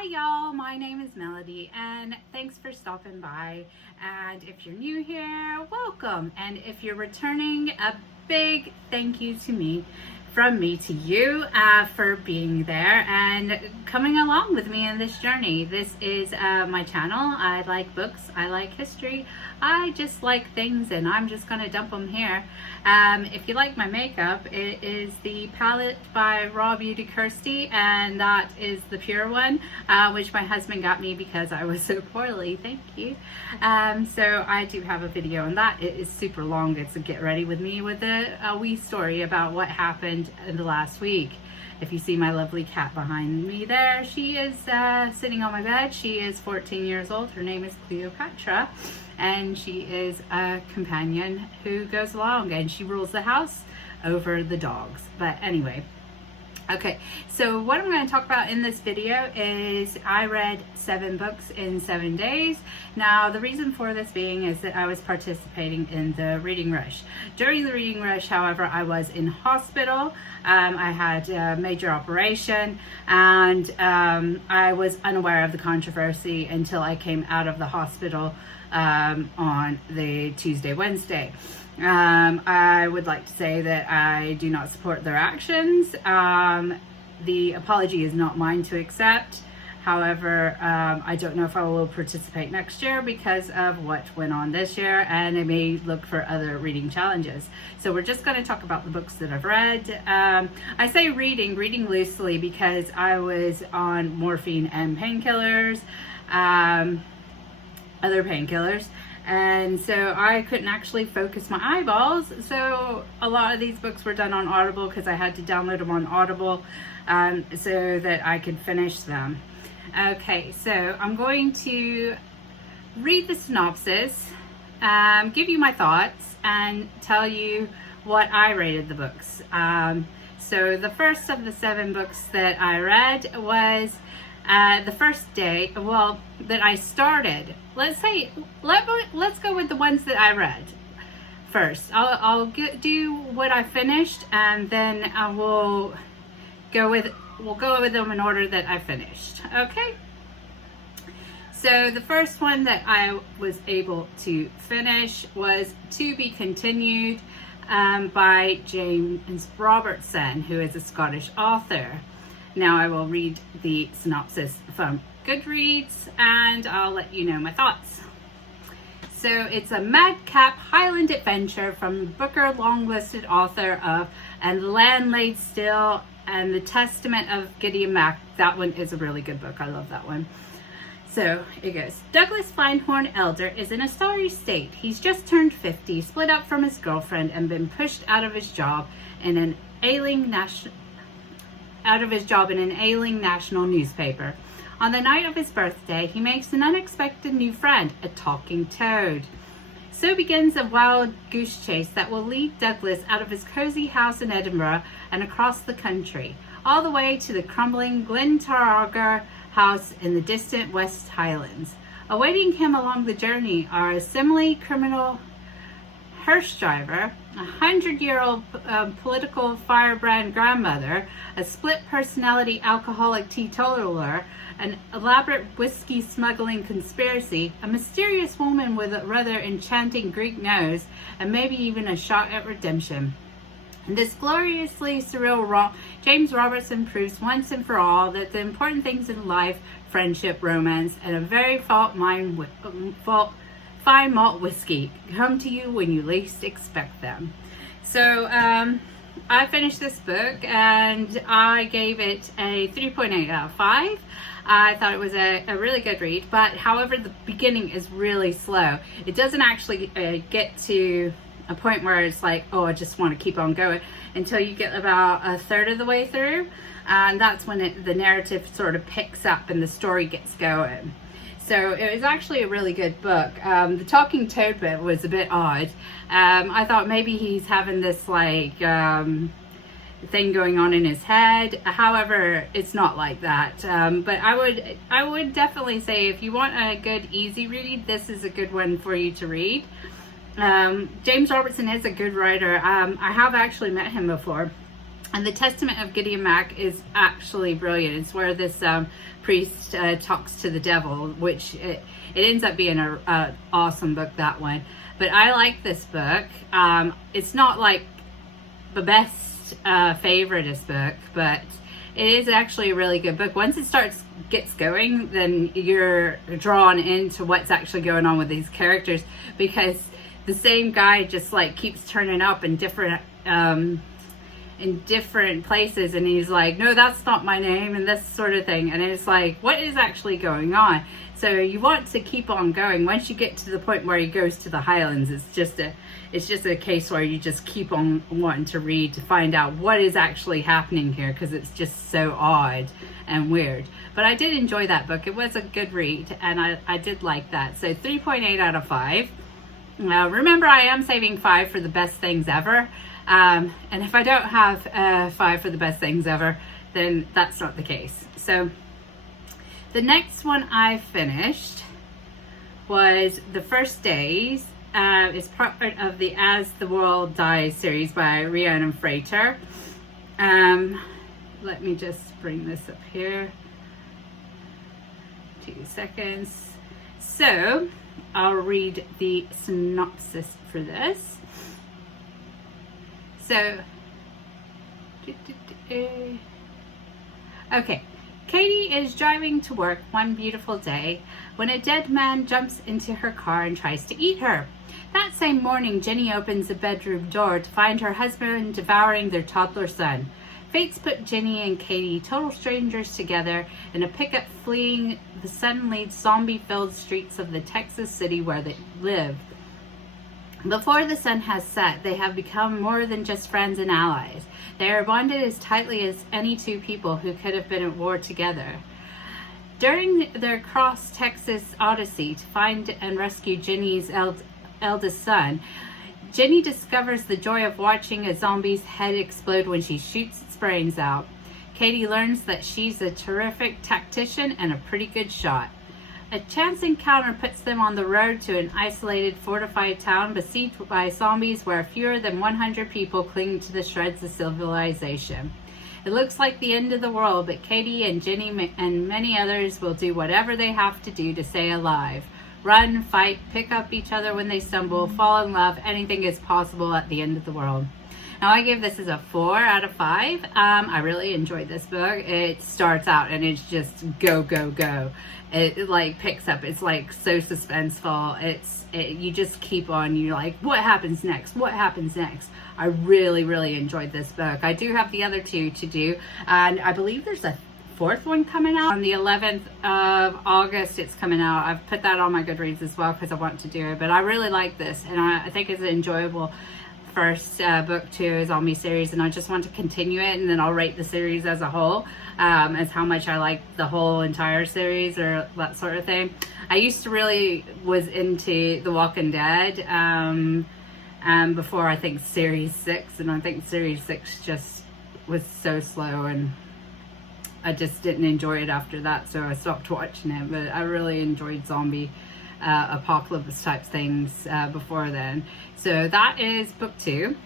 Hi y'all, my name is Melody and thanks for stopping by. And if you're new here, welcome. And if you're returning, a big thank you from me to you for being there and coming along with me in this journey. This is my channel. I like books, I like history, I just like things, and I'm just gonna dump them here. If you like my makeup, it is the palette by Raw Beauty Kirsty, and that is the pure one, which my husband got me because I was so poorly. Thank you. So I do have a video on that. It is super long. It's a get ready with me with a wee story about what happened in the last week. If you see my lovely cat behind me there, she is sitting on my bed. She is 14 years old. Her name is Cleopatra, and she is a companion who goes along, and she rules the house over the dogs. But anyway, okay, so what I'm going to talk about in this video is I read 7 books in 7 days. Now, the reason for this being is that I was participating in the reading rush. During the reading rush, however, I was in hospital. I had a major operation, and I was unaware of the controversy until I came out of the hospital on the Wednesday. I would like to say that I do not support their actions. The apology is not mine to accept. However, I don't know if I will participate next year because of what went on this year, and I may look for other reading challenges. So we're just going to talk about the books that I've read. I say reading loosely because I was on morphine and painkillers, other painkillers, and so I couldn't actually focus my eyeballs. So a lot of these books were done on Audible because I had to download them on Audible so that I could finish them. Okay, so I'm going to read the synopsis, give you my thoughts, and tell you what I rated the books. So the first of the 7 books that I read was the first day, well, that I started. Let's go with the ones that I read first. I'll do what I finished, and then we'll go with them in order that I finished. Okay. So the first one that I was able to finish was To Be Continued by James Robertson, who is a Scottish author. Now I will read the synopsis from Goodreads and I'll let you know my thoughts. So it's a Madcap Highland adventure from Booker long-listed author of And the Land Laid Still and The Testament of Gideon Mac. That one is a really good book. I love that one. So it goes. Douglas Feinhorn Elder is in a sorry state. He's just turned 50, split up from his girlfriend, and been pushed out of his job in an ailing national newspaper. On the night of his birthday, he makes an unexpected new friend, a talking toad. So begins a wild goose chase that will lead Douglas out of his cozy house in Edinburgh and across the country, all the way to the crumbling Glentargar house in the distant West Highlands. Awaiting him along the journey are a semi-criminal hearse driver, a 100-year-old political firebrand grandmother, a split-personality alcoholic teetotaler, an elaborate whiskey smuggling conspiracy, a mysterious woman with a rather enchanting Greek nose, and maybe even a shot at redemption. In this gloriously surreal James Robertson proves once and for all that the important things in life, friendship, romance, and a very fine malt whiskey come to you when you least expect them. So I finished this book and I gave it a 3.8 out of 5. I thought it was a really good read, but however, the beginning is really slow. It doesn't actually get to a point where it's like, oh, I just want to keep on going, until you get about a third of the way through, and that's when the narrative sort of picks up and the story gets going. So it was actually a really good book. The talking toad bit was a bit odd. I thought maybe he's having this like thing going on in his head. However, it's not like that. But I would definitely say if you want a good easy read, this is a good one for you to read. James Robertson is a good writer. I have actually met him before. And the Testament of Gideon Mac is actually brilliant. It's where this priest talks to the devil, which it ends up being a awesome book, that one. But I like this book. It's not like the best favoriteest book, but it is actually a really good book. Once it gets going, then you're drawn into what's actually going on with these characters, because the same guy just like keeps turning up in different places, and he's like, no, that's not my name, and this sort of thing. And it's like, what is actually going on? So you want to keep on going. Once you get to the point where he goes to the Highlands, it's just a case where you just keep on wanting to read to find out what is actually happening here, because it's just so odd and weird. But I did enjoy that book. It was a good read, and I did like that. So 3.8 out of 5. Remember, I am saving 5 for the best things ever. And if I don't have 5 for the best things ever, then that's not the case. So the next one I finished was The First Days. It's part of the As the World Dies series by Rhiannon Frater. Let me just bring this up here. 2 seconds. So I'll read the synopsis for this. So, okay. Katie is driving to work one beautiful day when a dead man jumps into her car and tries to eat her. That same morning, Jenny opens the bedroom door to find her husband devouring their toddler son. Fate's put Jenny and Katie, total strangers, together in a pickup fleeing the suddenly zombie-filled streets of the Texas city where they live. Before the sun has set, they have become more than just friends and allies. They are bonded as tightly as any two people who could have been at war together. During their cross-Texas odyssey to find and rescue Jenny's eldest son, Jenny discovers the joy of watching a zombie's head explode when she shoots its brains out. Katie learns that she's a terrific tactician and a pretty good shot. A chance encounter puts them on the road to an isolated, fortified town besieged by zombies where fewer than 100 people cling to the shreds of civilization. It looks like the end of the world, but Katie and Jenny and many others will do whatever they have to do to stay alive. Run, fight, pick up each other when they stumble, fall in love. Anything is possible at the end of the world. Now I give this as a 4 out of 5. I really enjoyed this book. It starts out and it's just go, go, go. It like picks up. It's like so suspenseful. You just keep on. You're like, what happens next? What happens next? I really, really enjoyed this book. I do have the other 2 to do, and I believe there's a 4th one coming out on the 11th of August. It's coming out. I've put that on my Goodreads as well because I want to do it. But I really like this, and I think it's an enjoyable first book to a zombie series, and I just want to continue it, and then I'll rate the series as a whole, as how much I like the whole entire series or that sort of thing. I used to really was into The Walking Dead before I think series 6, and I think series 6 just was so slow and I just didn't enjoy it after that, so I stopped watching it. But I really enjoyed zombie apocalypse type things before then. So that is book 2.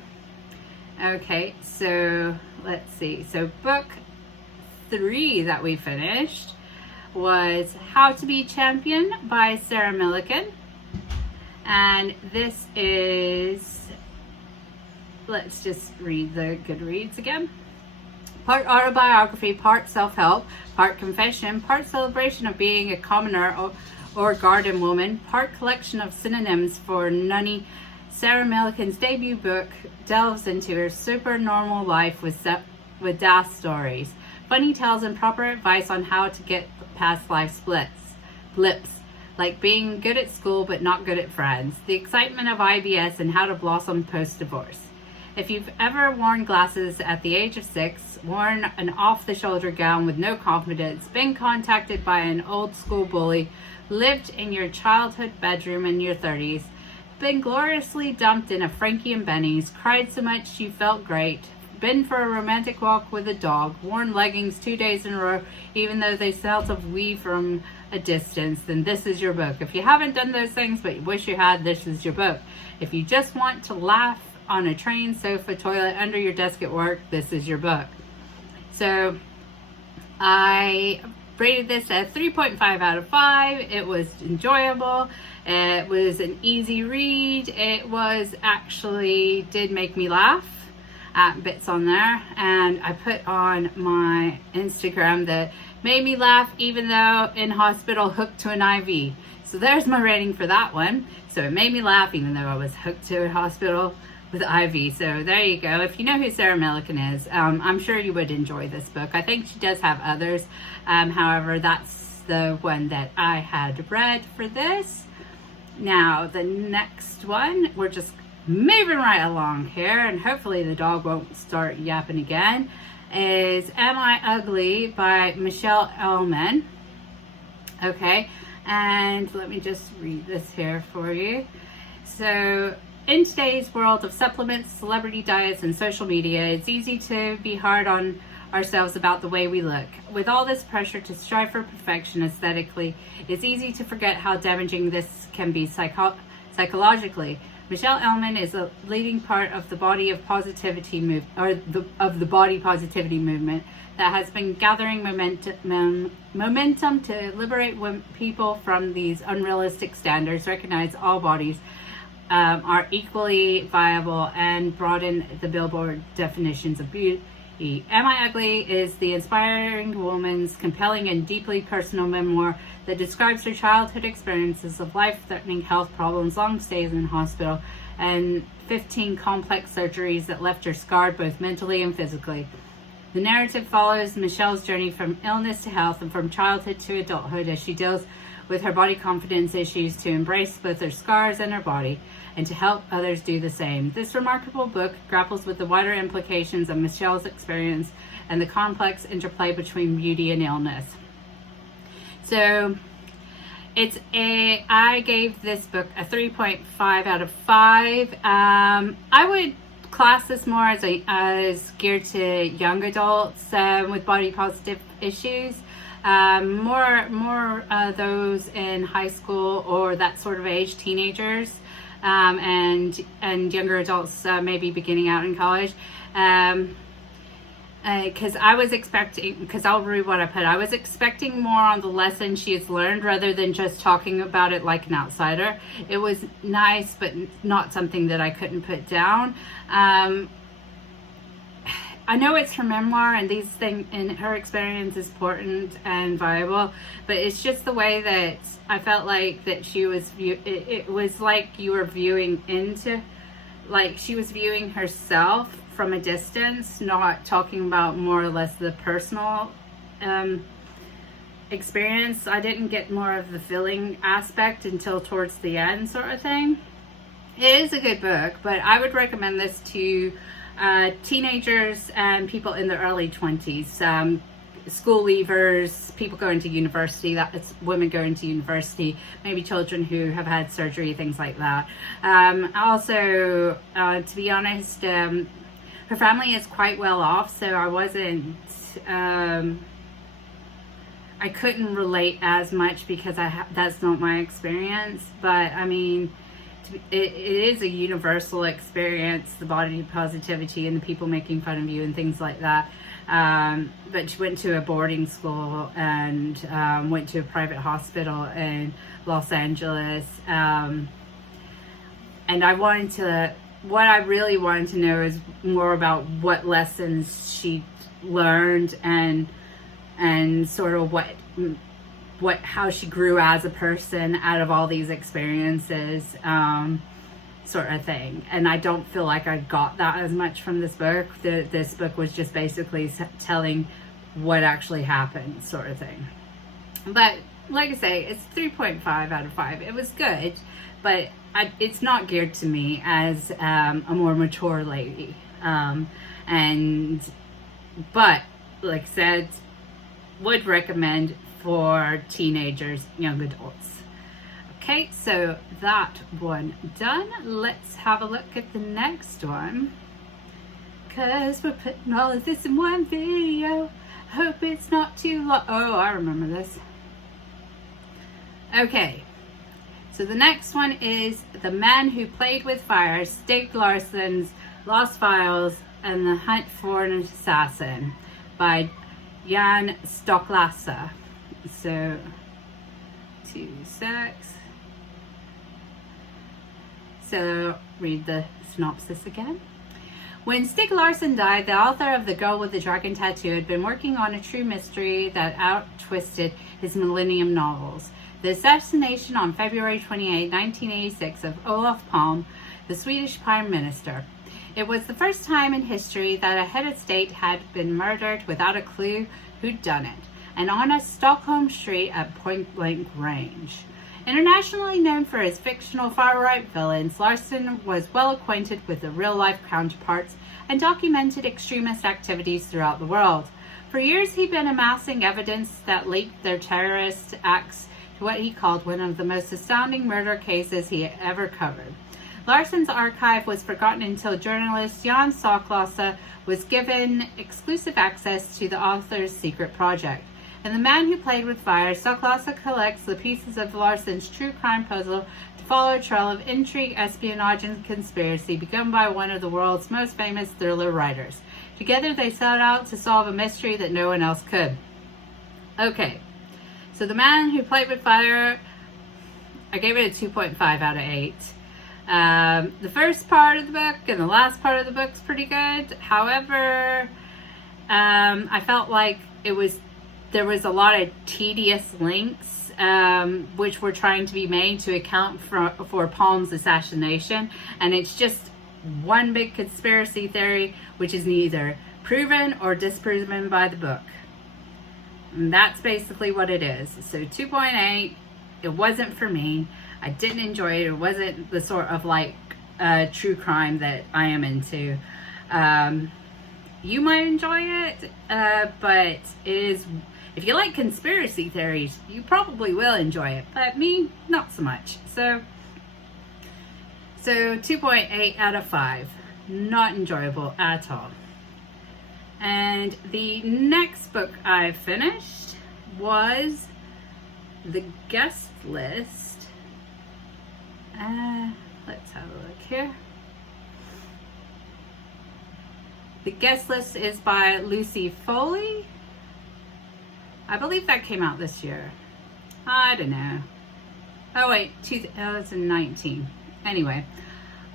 Okay, so let's see. So book 3 that we finished was How to Be Champion by Sarah Milliken. And this is, let's just read the Goodreads again. Part autobiography, part self-help, part confession, part celebration of being a commoner or garden woman, part collection of synonyms for nunny. Sarah Milliken's debut book delves into her super normal life with daft stories, funny tales, and proper advice on how to get past life blips, like being good at school but not good at friends, the excitement of IBS, and how to blossom post-divorce. If you've ever worn glasses at the age of 6, worn an off-the-shoulder gown with no confidence, been contacted by an old-school bully, lived in your childhood bedroom in your 30s, been gloriously dumped in a Frankie and Benny's, cried so much you felt great, been for a romantic walk with a dog, worn leggings 2 days in a row even though they smelt of weed from a distance, then this is your book. If you haven't done those things but you wish you had, this is your book. If you just want to laugh on a train, sofa, toilet, under your desk at work, this is your book. So I rated this at 3.5 out of 5. It was enjoyable. It was an easy read. It was actually did make me laugh at bits on there, and I put on my Instagram that made me laugh even though in hospital hooked to an IV. So there's my rating for that one. So it made me laugh even though I was hooked to a hospital with IV. So there you go. If you know who Sarah Milliken is, I'm sure you would enjoy this book. I think she does have others. However, that's the one that I had read for this. Now, the next one, we're just moving right along here, and hopefully the dog won't start yapping again, is Am I Ugly by Michelle Ellman. Okay, and let me just read this here for you. So, in today's world of supplements, celebrity diets, and social media, it's easy to be hard on ourselves about the way we look. With all this pressure to strive for perfection aesthetically, it's easy to forget how damaging this can be psychologically. Michelle Ellman is a leading part of the body of positivity the body positivity movement that has been gathering momentum to liberate people from these unrealistic standards, recognize all bodies are equally viable, and broaden the billboard definitions of beauty. Am I Ugly is the inspiring woman's compelling and deeply personal memoir that describes her childhood experiences of life-threatening health problems, long stays in hospital, and 15 complex surgeries that left her scarred both mentally and physically. The narrative follows Michelle's journey from illness to health and from childhood to adulthood as she deals with her body confidence issues to embrace both her scars and her body, and to help others do the same. This remarkable book grapples with the wider implications of Michelle's experience and the complex interplay between beauty and illness. So I gave this book a 3.5 out of 5. I would class this more as geared to young adults with body positive issues. More those in high school or that sort of age, teenagers, and younger adults maybe beginning out in college. Because I was expecting, because I'll read what I put, I was expecting more on the lesson she has learned rather than just talking about it like an outsider. It was nice, but not something that I couldn't put down. I know it's her memoir, and these things in her experience is important and viable, but it's just the way that I felt like that she was it was like you were viewing into, like she was viewing herself from a distance, not talking about more or less the personal experience. I didn't get more of the feeling aspect until towards the end, sort of thing. It is a good book, but I would recommend this to teenagers and people in their early 20s, school leavers, people going to university, that's women going to university, maybe children who have had surgery, things like that. Also, to be honest, her family is quite well off, so I wasn't, I couldn't relate as much because that's not my experience. But I mean, it is a universal experience, the body positivity and the people making fun of you and things like that. But she went to a boarding school and went to a private hospital in Los Angeles. And what I really wanted to know is more about what lessons she learned and sort of how she grew as a person out of all these experiences, sort of thing. And I don't feel like I got that as much from this book. This book was just basically telling what actually happened, sort of thing. But like I say, it's 3.5 out of 5. It was good, but it's not geared to me as a more mature lady. But like I said, would recommend for teenagers, young adults. Okay, so that one done. Let's have a look at the next one, because we're putting all of this in one video. Hope it's not too long. Oh, I remember this. Okay, So the next one is The Man Who Played with Fire, Stieg Larsen's Lost Files and the Hunt for an Assassin by Jan Stoklassa. So, 2 secs. So, read the synopsis again. When Stieg Larsen died, the author of The Girl with the Dragon Tattoo had been working on a true mystery that out-twisted his Millennium novels. The assassination on February 28, 1986 of Olof Palme, the Swedish Prime Minister. It was the first time in history that a head of state had been murdered without a clue who'd done it, and on a Stockholm street at point-blank range. Internationally known for his fictional far-right villains, Larsen was well acquainted with the real-life counterparts and documented extremist activities throughout the world. For years, he'd been amassing evidence that linked their terrorist acts to what he called one of the most astounding murder cases he had ever covered. Larsen's archive was forgotten until journalist Jan Stoklassa was given exclusive access to the author's secret project. In The Man Who Played with Fire, Stoklassa collects the pieces of Larsen's true crime puzzle to follow a trail of intrigue, espionage, and conspiracy begun by one of the world's most famous thriller writers. Together they set out to solve a mystery that no one else could. Okay, so The Man Who Played with Fire, I gave it a 2.5 out of 8. The first part of the book and the last part of the book's pretty good. However, I felt like there was a lot of tedious links which were trying to be made to account for Palme's assassination, and it's just one big conspiracy theory which is neither proven or disproven by the book. And that's basically what it is. So 2.8, it wasn't for me. I didn't enjoy it. It wasn't the sort of like true crime that I am into. You might enjoy it, but it is, if you like conspiracy theories, you probably will enjoy it, but me, not so much. So 2.8 out of 5. Not enjoyable at all. And the next book I finished was The Guest List. Let's have a look here. The Guest List is by Lucy Foley. I believe that came out this year. I don't know. Oh wait, 2019. Anyway,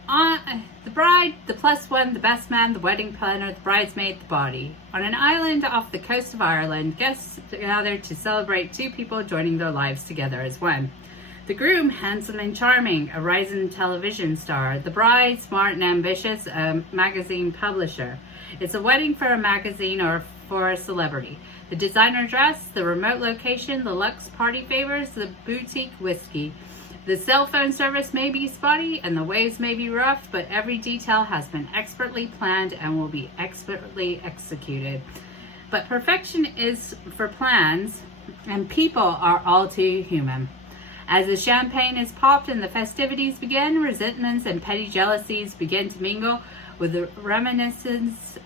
the bride, the plus one, the best man, the wedding planner, the bridesmaid, the body. On an island off the coast of Ireland, guests gathered to celebrate two people joining their lives together as one. The groom, handsome and charming, a rising television star. The bride, smart and ambitious, a magazine publisher. It's a wedding for a magazine or for a celebrity. The designer dress, the remote location, the luxe party favors, the boutique whiskey. The cell phone service may be spotty and the waves may be rough, but every detail has been expertly planned and will be expertly executed. But perfection is for plans, and people are all too human. As the champagne is popped and the festivities begin, resentments and petty jealousies begin to mingle with the reminiscences,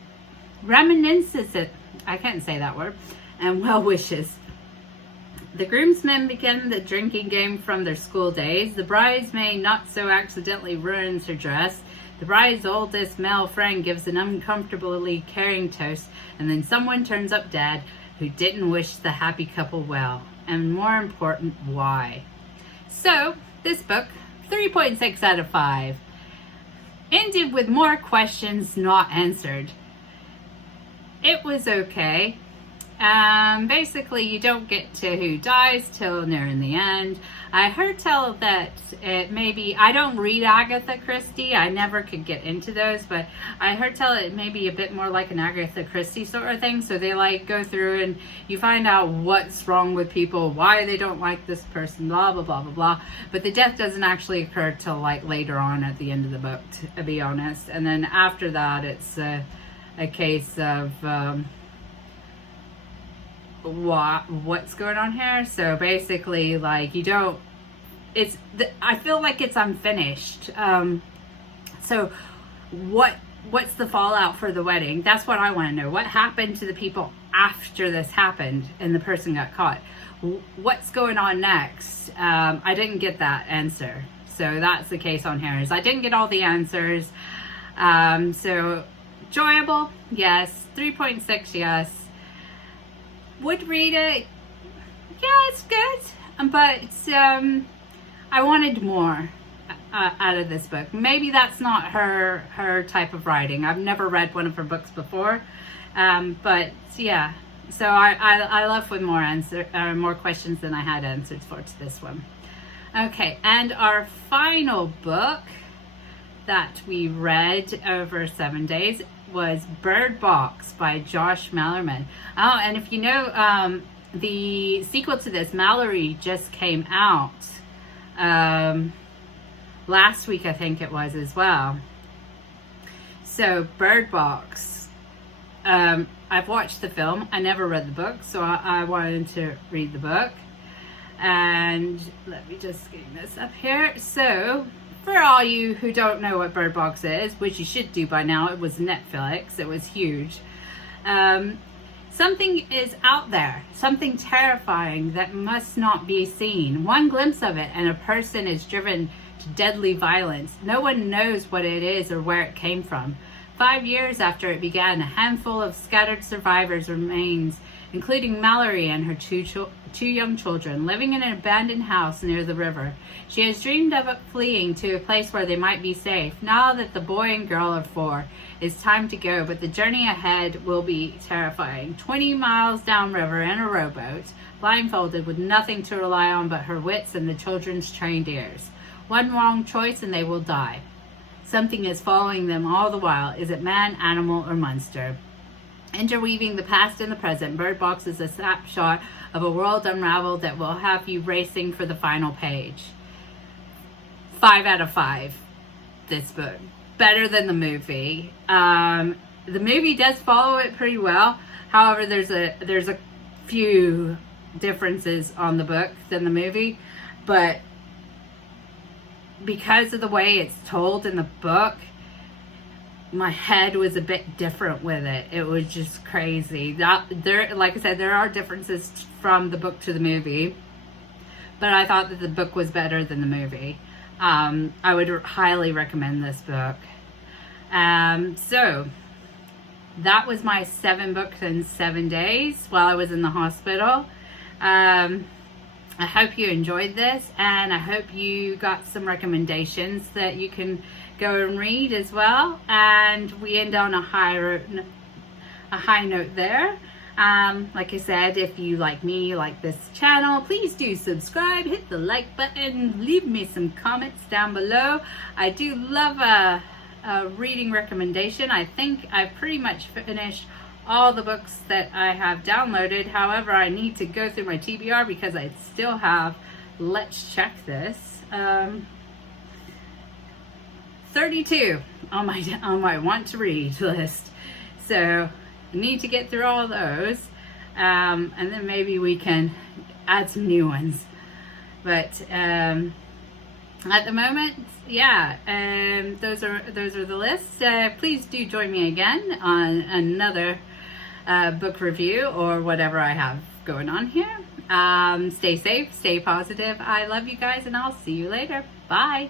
I can't say that word, and well wishes. The groomsmen begin the drinking game from their school days. The bridesmaid not so accidentally ruins her dress. The bride's oldest male friend gives an uncomfortably caring toast, and then someone turns up dead who didn't wish the happy couple well. And more important, why? So, this book, 3.6 out of 5, ended with more questions not answered. It was okay. Basically, you don't get to who dies till near in the end. I heard tell that it maybe, I don't read Agatha Christie, I never could get into those, but I heard tell it may be a bit more like an Agatha Christie sort of thing, so they like go through and you find out what's wrong with people, why they don't like this person, blah, blah, blah, blah, blah, but the death doesn't actually occur till like later on at the end of the book, to be honest, and then after that it's a case of what's going on here. So basically, like, you don't, I feel like it's unfinished. So what's the fallout for the wedding? That's what I want to know. What happened to the people after this happened and the person got caught? what's going on next? I didn't get that answer. So that's the case on here, is I didn't get all the answers. So enjoyable, yes. 3.6, yes. Would read it, yeah, it's good. But I wanted more out of this book. Maybe that's not her type of writing. I've never read one of her books before. But yeah, so I left with more questions than I had answers for to this one. Okay, and our final book that we read over 7 days was Bird Box by Josh Mellerman. Oh, and if you know, the sequel to this, Mallory, just came out last week, I think it was, as well. So Bird Box, I've watched the film. I never read the book, so I wanted to read the book. And let me just get this up here. So for all you who don't know what Bird Box is, which you should do by now, it was Netflix, it was huge. Something is out there, something terrifying that must not be seen. One glimpse of it and a person is driven to deadly violence. No one knows what it is or where it came from. 5 years after it began, a handful of scattered survivors remains, including Mallory and her two young children, living in an abandoned house near the river. She has dreamed of fleeing to a place where they might be safe. Now that the boy and girl are 4, it's time to go, but the journey ahead will be terrifying. 20 miles downriver in a rowboat, blindfolded with nothing to rely on but her wits and the children's trained ears. One wrong choice and they will die. Something is following them all the while. Is it man, animal, or monster? Interweaving the past and the present, Bird Box is a snapshot of a world unraveled that will have you racing for the final page. 5 out of 5, this book. Better than the movie. The movie does follow it pretty well. However, there's a few differences on the book than the movie. But because of the way it's told in the book, my head was a bit different with it. It was just crazy. Like I said, there are differences from the book to the movie, but I thought that the book was better than the movie. I would highly recommend this book. So that was my 7 books in 7 days while I was in the hospital. I hope you enjoyed this, and I hope you got some recommendations that you can go and read as well. And we end on a high note there. Like I said, if you like me, you like this channel, please do subscribe, hit the like button, leave me some comments down below. I do love a reading recommendation. I think I've pretty much finished all the books that I have downloaded. However, I need to go through my TBR because I still have, let's check this, 32 on my want to read list. So I need to get through all those, and then maybe we can add some new ones. But at the moment, yeah, those are the lists. Please do join me again on another book review or whatever I have going on here. Stay safe, stay positive. I love you guys, and I'll see you later. Bye.